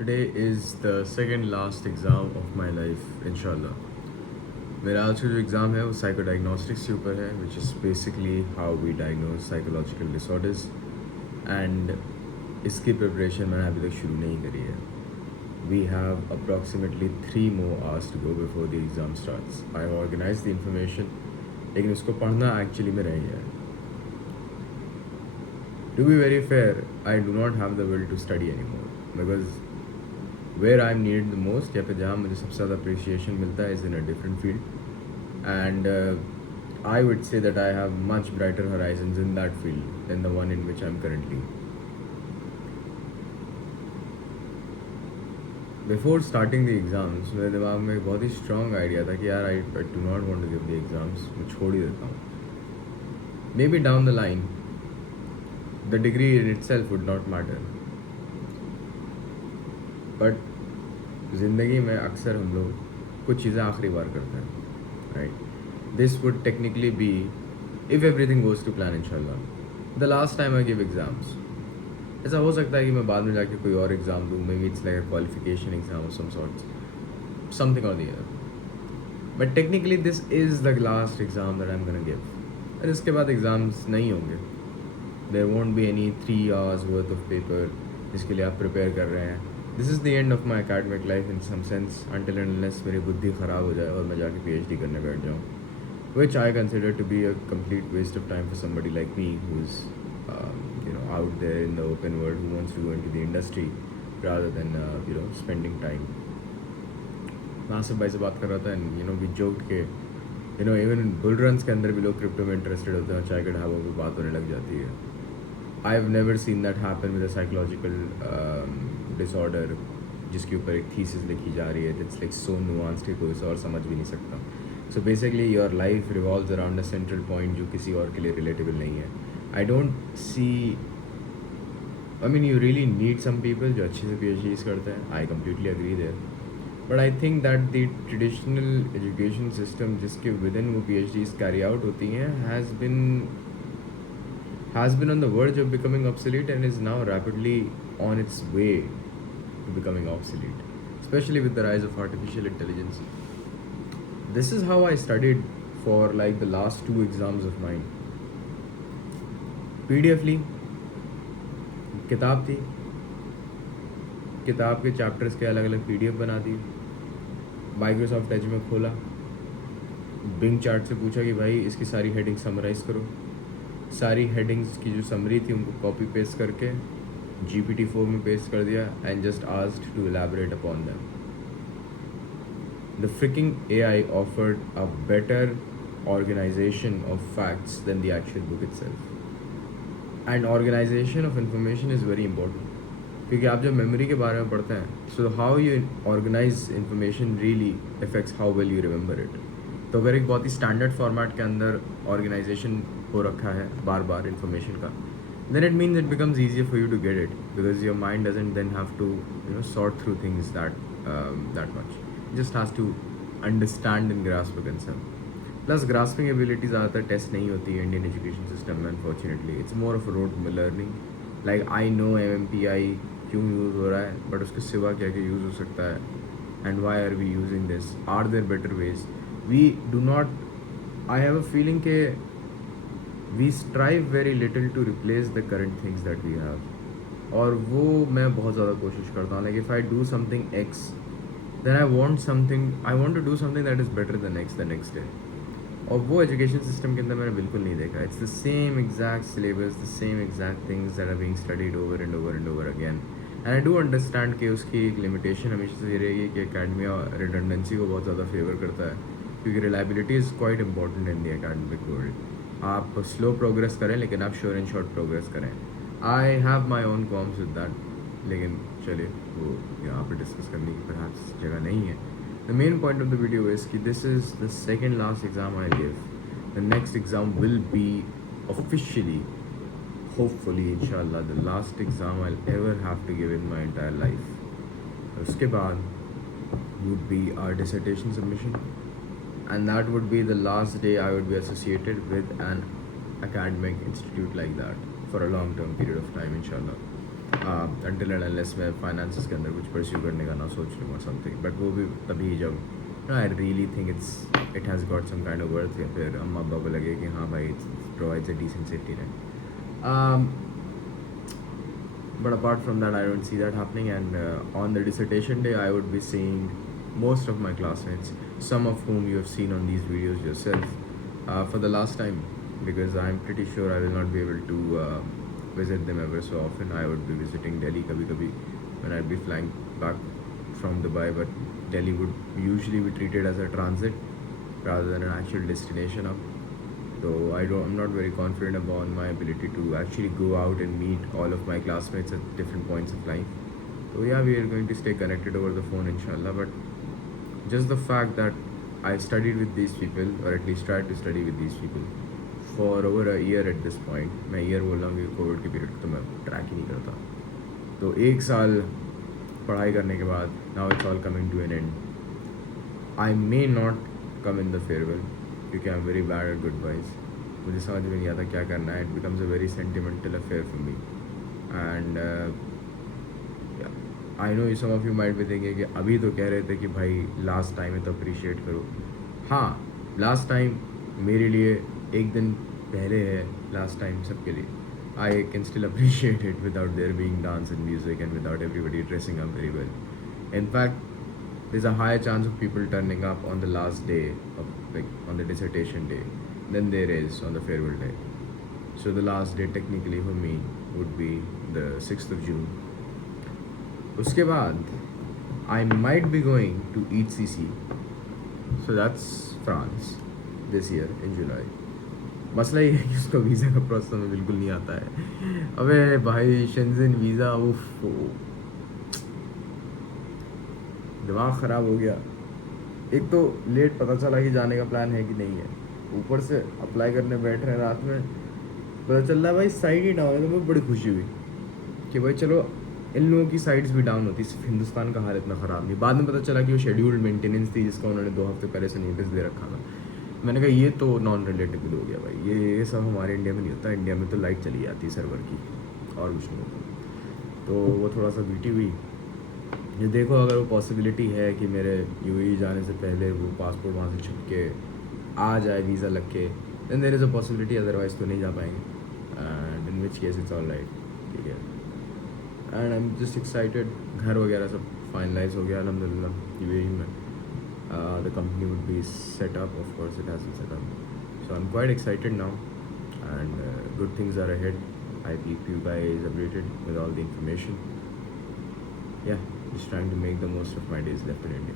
Today is the second last exam of my life, inshallah. मेरा आज का जो एग्ज़ाम है वो साइको डायग्नोस्टिक्स के ऊपर है which is basically how we diagnose psychological disorders and इसकी प्रिपरेशन मैंने अभी तक शुरू नहीं करी है. We have approximately 3 more hours to go before the exam starts. I have organized the information, लेकिन उसको पढ़ना एक्चुअली में रह गया है. To be very fair, I do not have the will to study anymore because where I'm needed the most या फिर जहाँ मुझे सबसे ज़्यादा appreciation मिलता है is in a different field and I would say that I have much brighter horizons in that field than the one in which I'm currently. Before starting the exams मेरे दिमाग में एक बहुत ही strong idea था कि यार I do not want to give the exams, मैं छोड़ ही देता हूँ. Maybe down the line the degree in itself would not matter, but ज़िंदगी में अक्सर हम लोग कुछ चीज़ें आखिरी बार करते हैं, right. This would technically be if everything goes to plan इंशाल्लाह the last time I give exams. ऐसा हो सकता है कि मैं बाद में जाके कोई और एग्ज़ाम दूँ, maybe it's like a qualification exam of some sort something और the other, but technically this is the last exam that I am gonna give. और इसके बाद एग्ज़ाम्स नहीं होंगे. There won't be any 3 hours worth of paper जिसके लिए आप prepare कर रहे हैं. This is the end of my academic life in some sense until and unless मेरी बुद्धि ख़राब हो जाए और मैं जाके PhD करने बैठ जाऊँ, which I consider to be a complete waste of time for somebody like me who's out there in the open world who wants to go into the industry rather than spending time. मैं आसिफ भाई से बात कर रहा था and we joked के even bull runs के अंदर भी लोग क्रिप्टो में इंटरेस्टेड होते हैं, चाय के ढाबों पे बात होने लग जाती है. I've never seen that happen with a psychological disorder जिसके ऊपर एक थीसिस लिखी जा रही है. It's like so nuanced कि कोई और समझ भी नहीं सकता. So basically your life revolves around a central point जो किसी और के लिए relatable नहीं है. I don't see, I mean you really need some people जो अच्छे से PhDs करते हैं. I completely agree there. But I think that the traditional education system जिसके within वो PhDs carry out होती हैं has been on the verge of becoming obsolete and is now rapidly on its way to becoming obsolete, especially with the rise of artificial intelligence. This is how I studied for like the last 2 exams of mine. PDF ली, किताब थी, किताब के चैप्टर्स के अलग अलग PDF बना दी, Microsoft Edge में खोला, बिंग चार्ट से पूछा कि भाई इसकी सारी हेडिंग समराइज़ करो. सारी हेडिंग्स की जो समरी थी उनको कॉपी पेस्ट करके GPT-4 में पेस्ट कर दिया and just asked to elaborate upon them. The freaking AI offered a better organisation of facts than the actual book itself. And organisation of information is very important क्योंकि आप जब memory के बारे में पढ़ते हैं, so how you organise information really affects how well you remember it. तो अगर एक बहुत ही स्टैंडर्ड फॉर्मेट के अंदर ऑर्गेनाइजेशन हो रखा है बार बार इन्फॉर्मेशन का, then it means it becomes easier for you to get it because your mind doesn't then have to sort through things that much. It just has to understand and grasp a concept. Plus grasping ability ज़्यादातर टेस्ट नहीं होती है Indian education system में, unfortunately. It's more of road learning. Like I know MMPI क्यों यूज़ हो रहा है, बट उसके सिवा क्या क्या यूज़ हो सकता है and why are we using this, are there better ways. We do not, I have a feeling के we strive very little to replace the current things that we have. और वो मैं बहुत ज़्यादा कोशिश करता हूँ. like if I do something X, then I want to do something that is better than X the next day. और वो एजुकेशन सिस्टम के अंदर मैंने बिल्कुल नहीं देखा. It's the same exact syllabus, the same exact things that are being studied over and over and over again. And I do understand कि उसकी एक लिमिटेशन हमेशा से ये रहेगी कि एकेडमिया रिडंडेंसी को बहुत ज़्यादा फेवर करता है क्योंकि reliability is quite important in the academic world. आप स्लो प्रोग्रेस करें लेकिन आप श्योर एंड शॉर्ट प्रोग्रेस करें. I have my own qualms with that, लेकिन चलिए वो यहाँ पर डिस्कस करने की परहैप्स जगह नहीं है. The main point of the video is कि this is the second last exam I give. The next exam will be officially, hopefully इंशाल्लाह, the last exam I ever have to give in my entire life. उसके बाद would be our dissertation submission. And that would be the last day I would be associated with an academic institute like that for a long term period of time, inshallah. until and unless मैं फाइनेंसेस के अंदर कुछ परस्यू करने का ना सोच लूँ और समथिंग, बट वो भी तभी जब I really think it has got some kind of worth, या फिर अम्मा अब्बा को लगे कि हाँ भाई it provides a decent safety net. But apart from that, I don't see that happening. And on the dissertation day, I would be seeing most of my classmates, some of whom you have seen on these videos yourself, for the last time, because I'm pretty sure I will not be able to visit them ever so often. I would be visiting Delhi kabhi kabhi when I'd be flying back from Dubai, but Delhi would usually be treated as a transit rather than an actual destination up. So I'm not very confident about my ability to actually go out and meet all of my classmates at different points of life. So yeah, we are going to stay connected over the phone inshallah, but just the fact that I studied with these people, or at least tried to study with these people for over a year at this point. मैं ईयर बोल रहा हूँ कि कोविड के पीरियड तो मैं ट्रैक ही नहीं करता, तो एक साल पढ़ाई करने के बाद now it's all coming to an end. I may not come in the farewell क्योंकि I am very bad at goodbyes. मुझे समझ में नहीं आता क्या करना है. It becomes a very sentimental affair for me. And I know some of you might भी थिंकिंग कि अभी तो कह रहे थे कि भाई लास्ट टाइम है तो अप्रिशिएट करो. हाँ, लास्ट टाइम मेरे लिए एक दिन पहले है लास्ट टाइम सबके लिए. I can still appreciate it without their being dance and music and without everybody dressing up very well. In fact, there's a higher chance of people turning up on the last day of, like, on the dissertation day than there is on the farewell day. So the last day technically for me would be the 6th of June. उसके बाद I might be going to ECC. So that's France this year in July. मसला ये है कि उसका वीज़ा का प्रोसेस हमें बिल्कुल नहीं आता है. अबे भाई शेंज़ेन वीज़ा, उफ, दिमाग ख़राब हो गया. एक तो लेट पता चला कि जाने का प्लान है कि नहीं है, ऊपर से अप्लाई करने बैठ रहे हैं रात में पता चल रहा है भाई साइड ही डाउन है. तो मुझे बड़ी खुशी हुई कि भाई चलो इन लोगों की साइड्स भी डाउन होती, सिर्फ हिंदुस्तान का हाल इतना ख़राब नहीं. बाद में पता चला कि वो शेड्यूल्ड मेंटेनेंस थी जिसका उन्होंने 2 हफ्ते पहले से नोटिस दे रखा था. मैंने कहा ये तो नॉन रिलेटेबल हो गया भाई. ये सब हमारे इंडिया में नहीं होता. इंडिया में तो लाइट चली जाती है सर्वर की और कुछ नहीं होता. तो वो थोड़ा सा बीटी हुई. ये देखो अगर वो पॉसिबिलिटी है कि मेरे यूएई जाने से पहले वो पासपोर्ट वहाँ से छप के आ जाए वीज़ा लग के, then there is a possibility. Otherwise तो नहीं जा पाएंगे. And in which case it's all right. ठीक है. And I am just excited. घर वगैरह सब फाइनलाइज हो गया अल्हम्दुलिल्लाह यूएई में. The company would be set up, of course it has been set up. So I am quite excited now and good things are ahead. I keep you guys updated with all the information. Yeah, just trying to make the most of my days left in India.